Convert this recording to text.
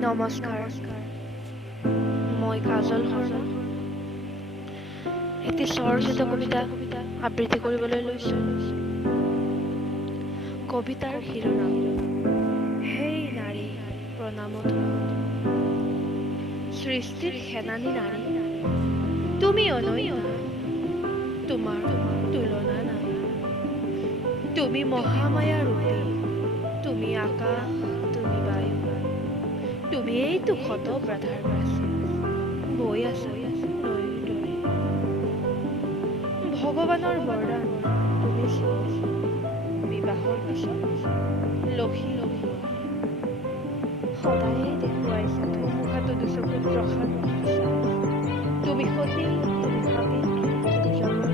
নমস্কাৰ, মই কাজল শৰ্মা। এটি স্বৰচিত কবিতা আবৃত্তি কৰিবলৈ লৈছোঁ। কবিতাৰ শিৰোনাম হেই নাৰী প্ৰণামত। সৃষ্টিৰ সেনানী নাৰী, তুমি অনন্য, তোমাৰ তুলনা নাই। তুমি মহামায়া ৰূপী, তুমি আকাশ, তুমি বায়ু, তুমি এইটো ক্ষত বাধাৰ প্ৰাচীৰ, বৈ আছা নৈৰ দৰে। ভগৱানৰ বৰদান তুমি জীৱ, বিবাহৰ পিছত লক্ষী নোহোৱা। সদায়ে দেখুৱাইছা ধুমুহাটো দুচকুত ৰখাৰ নকশা। তুমি সতী, তুমি সাবিত্ৰী, তুমি জগত